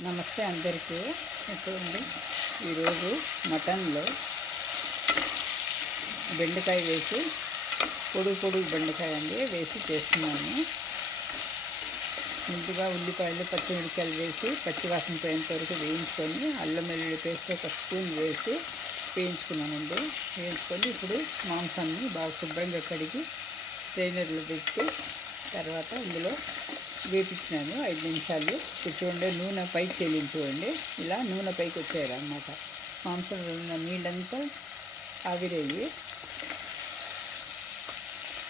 నమస్తే అందరికీ. చూడండి, ఈరోజు మటన్లో బెండకాయ వేసి పొడుగు బెండకాయ వేసి చేస్తున్నాను. ముందుగా ఉల్లిపాయలు పచ్చిమిరపకాయలు వేసి పచ్చివాసన పోయేంత వరకు వేయించుకొని అల్లం వెల్లుల్లి పేస్ట్ ఒక స్పూన్ వేసి వేయించుకొని ఇప్పుడు మాంసాన్ని బాగా శుభ్రంగా కడిగి స్ట్రైనర్లో పెట్టి తర్వాత ఇందులో వేపించినాను 5 నిమిషాలు. చూడండి, నూనె పైకి తేలించుకోండి. ఇలా నూనె పైకి వచ్చేయాలన్నమాట. మాంసంలో ఉన్న నీళ్ళంతా ఆవిరయ్యి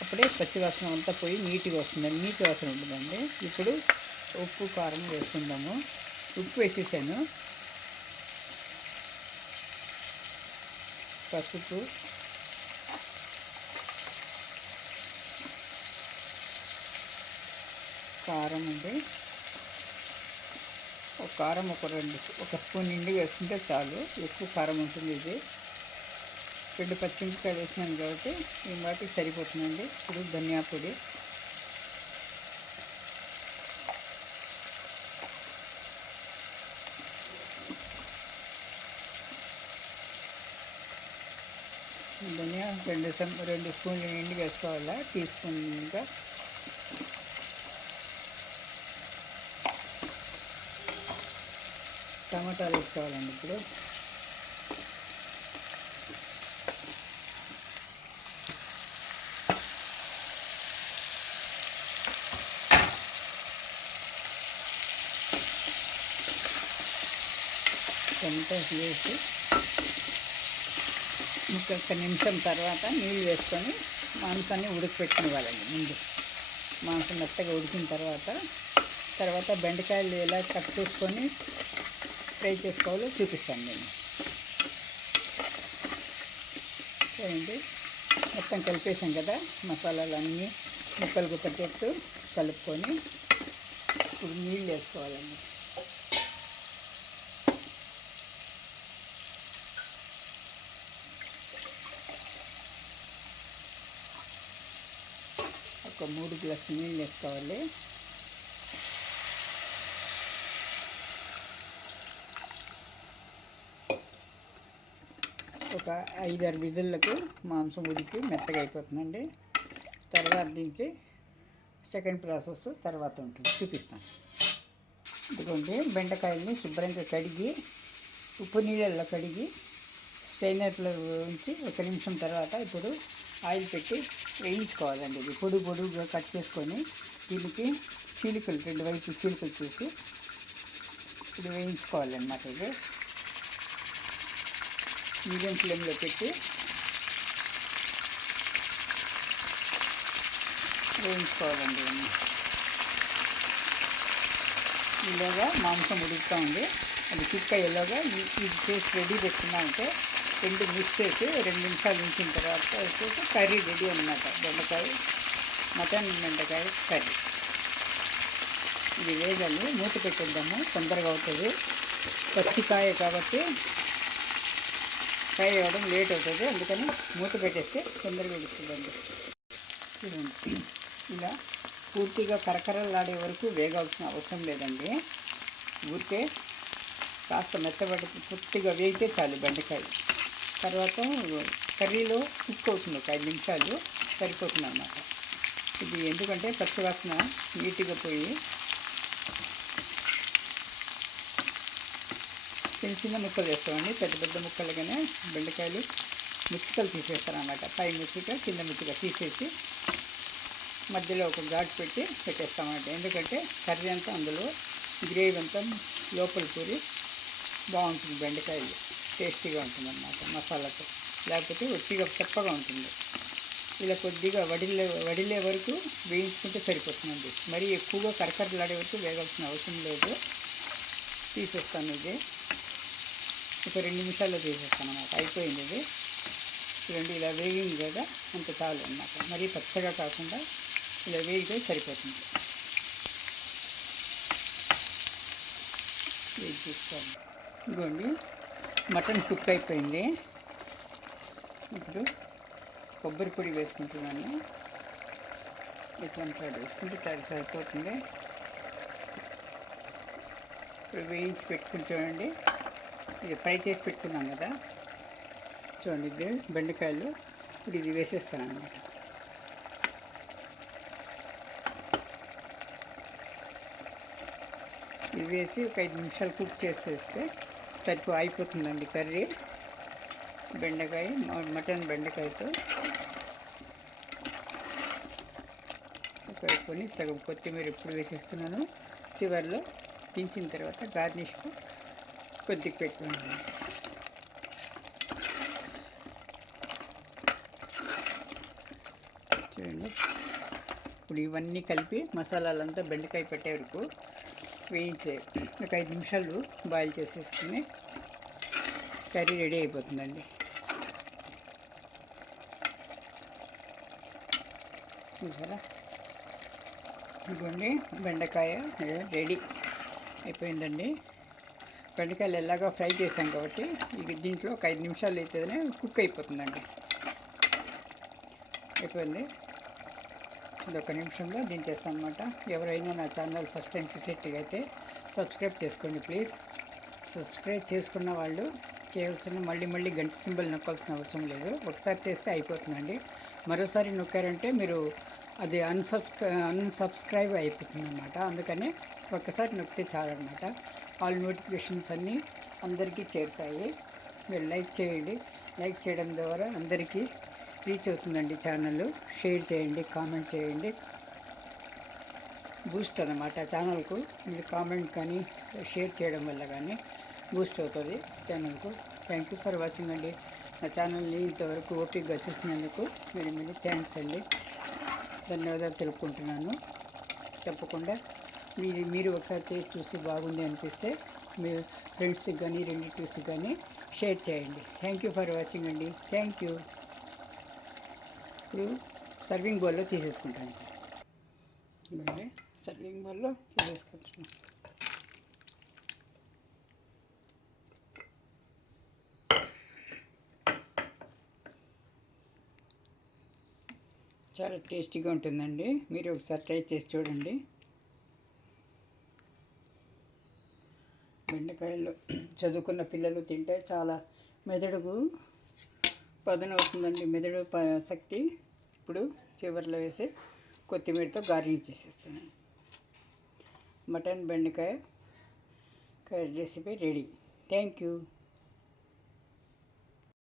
అప్పుడే పచ్చివాసన అంతా పోయి నీట్గా వస్తుందండి, నీటి వాసన ఉంటుందండి. ఇప్పుడు ఉప్పు కారం వేసుకుందాము. ఉప్పు వేసేసాను, పసుపు, కారం కారం ఒక స్పూన్ నిండి వేసుకుంటే చాలు. ఎక్కువ కారం ఉంటుంది. ఇది 2 పచ్చిమిరపకాయలు వేసినాను కాబట్టి ఈ వాటికి సరిపోతుందండి. ఇప్పుడు ధనియా పొడి, ధనియా 2 స్పూన్లు నిండి వేసుకోవాలా, టీ స్పూన్ ఇంకా. టమాటాలు వేసుకోవాలండి. ఇప్పుడు టమాటాలు వేసి ఒక్క నిమిషం తర్వాత నీళ్ళు వేసుకొని మాంసాన్ని ఉడకపెట్టుకోవాలండి. ముందు మాంసం మెత్తగా ఉడికిన తర్వాత బెండకాయలు ఎలా కట్ చేసుకొని ఫ్రై చేసుకోవాలో చూపిస్తాను నేను. చూడండి, మొత్తం కలిపేసాం కదా, మసాలాలు అన్నీ ముక్కలు పట్టేట్టు కలుపుకొని ఇప్పుడు నీళ్ళు వేసుకోవాలండి. ఒక 3 గ్లాసులు నీళ్ళు వేసుకోవాలి. ఒక 5-6 విజిల్లకు మాంసం ఉడికి మెత్తగా అయిపోతుందండి. తర్వాత నుంచి సెకండ్ ప్రాసెస్ తర్వాత ఉంటుంది, చూపిస్తాను. ఇదిగోండి, బెండకాయల్ని శుభ్రంగా కడిగి ఉప్పు నీళ్ళల్లో కడిగి స్ట్రైనర్లో ఉంచి 1 నిమిషం తర్వాత ఇప్పుడు ఆయిల్ పెట్టి వేయించుకోవాలండి. ఇది పొడుగుగా కట్ చేసుకొని దీనికి చీలికలు 2 వైపు చీలికలు చూసి ఇది వేయించుకోవాలన్నమాట. ఇది మీడియం ఫ్లేమ్లో పెట్టి వేయించుకోవాలండి. ఇలాగా మాంసం ఉడుకుతూ ఉంది. అది చిక్క ఎలాగా ఇది చేసి రెడీ పెట్టుకున్నామంటే 2 మిక్స్ చేసి 2 నిమిషాలు ఉంచిన తర్వాత వచ్చేసి కర్రీ రెడీ అన్నమాట. మటన్ బెండకాయ కర్రీ. ఇది వేగాలి, మూత పెట్టేద్దాము, తొందరగా అవుతుంది. పచ్చికాయ కాబట్టి ఫ్రై అవ్వడం లేట్ అవుతుంది, అందుకని మూత పెట్టేస్తే తొందరగా ఉడుకుతుందండి. చూడండి, ఇలా పూర్తిగా కరకరలాడే వరకు వేగాల్సిన అవసరం లేదండి. ఊరికే కాస్త మెత్తబడి పూర్తిగా వేగితే చాలు బెండకాయ. తర్వాత కర్రీలో కుక్ అవుతుంది, ఒక 5 నిమిషాలు సరిపోతుంది అన్నమాట. ఇది ఎందుకంటే పచ్చివాసన నీట్గా పోయి చిన్న ముక్కలు వేస్తామండి. పెద్ద ముక్కలుగానే బెండకాయలు ముచ్చికలు తీసేస్తారన్నమాట. పై ముచ్చిగా కింద ముచ్చిగా తీసేసి మధ్యలో ఒక ఘాటు పెట్టి పెట్టేస్తామంట. ఎందుకంటే కర్రీ అంతా అందులో గ్రేవీ అంతా లోపల పూరి బాగుంటుంది, బెండకాయలు టేస్టీగా ఉంటుంది అన్నమాట మసాలాతో. లేకపోతే ఒట్టిగా చప్పగా ఉంటుంది. ఇలా కొద్దిగా వడిలే వరకు వేయించుకుంటే సరిపోతుందండి. మరీ ఎక్కువగా కరకరలాడే వరకు వేగాల్సిన అవసరం లేదు. తీసేస్తాను. ఇది ఒక 2 నిమిషాల్లో తీసేస్తాను అన్నమాట. అయిపోయింది ఇది. చూడండి, ఇలా వేగింది కదా, అంత చాలు అన్నమాట. మరీ పచ్చగా కాకుండా ఇలా వేగితే సరిపోతుంది. వేగి తీసుకోండి. ఇదిగోండి, మటన్ కుక్ అయిపోయింది. ఇప్పుడు కొబ్బరి పొడి వేసుకుంటున్నాను. ఇట్లా వేసుకుంటే చాలా సరిపోతుంది. ఇప్పుడు వేయించి పెట్టుకుని చూడండి, ఇది ఫ్రై చేసి పెట్టుకున్నాం కదా, చూడండి ఇది బెండకాయలు. ఇప్పుడు ఇది వేసేస్తాను అన్నమాట. ఇది వేసి ఒక 5 నిమిషాలు కుక్ చేసేస్తే అయిపోతుందండి కర్రీ. బెండకాయ, మటన్ బెండకాయతో వేసుకొని సగం కొత్తిమీర ఇప్పుడు వేసేస్తున్నాను. చివరిలో దించిన తర్వాత గార్నిష్కు కొద్దిగా పెట్టుకున్నాను. చూడండి, ఇప్పుడు ఇవన్నీ కలిపి మసాలాలంతా బెండకాయ పెట్టే వరకు వేయించే ఒక 5 నిమిషాలు బాయిల్ చేసేసుకుని కర్రీ రెడీ అయిపోతుందండి. చూసారా, ఇదిగోండి బెండకాయ రెడీ అయిపోయిందండి. బెండకాయలు ఎలాగో ఫ్రై చేసాం కాబట్టి ఇది దీంట్లో ఒక 5 నిమిషాలు అయితేనే కుక్ అయిపోతుందండి. అయిపోయింది, ఇది ఒక నిమిషంలో దించేస్తాను అనమాట. ఎవరైనా నా ఛానల్ ఫస్ట్ టైం చూసేట్టుగైతే సబ్స్క్రైబ్ చేసుకోండి ప్లీజ్. సబ్స్క్రైబ్ చేసుకున్న వాళ్ళు చేయవలసిన మళ్ళీ గంట సింబల్ నొక్కాల్సిన అవసరం లేదు. ఒకసారి చేస్తే అయిపోతుందండి. మరోసారి నొక్కారంటే మీరు అది అన్సబ్స్క్రైబ్ అయిపోతుంది అన్నమాట. అందుకని ఒక్కసారి నొక్కితే చాలన్నమాట. ఆల్ నోటిఫికేషన్స్ అన్నీ అందరికీ చేరుతాయి. మీరు లైక్ చేయండి. లైక్ చేయడం ద్వారా అందరికీ రీచ్ అవుతుందండి ఛానల్. షేర్ చేయండి, కామెంట్ చేయండి. బూస్ట్ అన్నమాట ఛానల్కు. మీరు కామెంట్ కానీ షేర్ చేయడం వల్ల కానీ బూస్ట్ అవుతుంది ఛానల్కు. థ్యాంక్ యూ ఫర్ వాచింగ్ అండి. నా ఛానల్ని ఇంతవరకు ఓపికగా చూసినందుకు మీరు థ్యాంక్స్ అండి. ధన్యవాదాలు తెలుపుకుంటున్నాను. తప్పకుండా మీరు ఒకసారి చేసి చూసి బాగుంది అనిపిస్తే మీ ఫ్రెండ్స్కి కానీ రిలేటివ్స్కి కానీ షేర్ చేయండి. థ్యాంక్ యూ ఫర్ వాచింగ్ అండి. Thank you. ఇప్పుడు సర్వింగ్ బౌల్లో తీసేసుకుంటాను. సర్వింగ్ బౌల్లో తీసేసుకుంటున్నాను. చాలా టేస్టీగా ఉంటుందండి. మీరు ఒకసారి ట్రై చేసి చూడండి. బెండకాయలు చదువుకున్న పిల్లలు తింటే చాలా మెదడుకు పదునవుతుందండి, మెదడు శక్తి. ఇప్పుడు చివరిలో వేసి కొత్తిమీరతో గార్నిష్ చేసేస్తున్నాను. మటన్ బెండకాయ curry recipe ready. Thank you.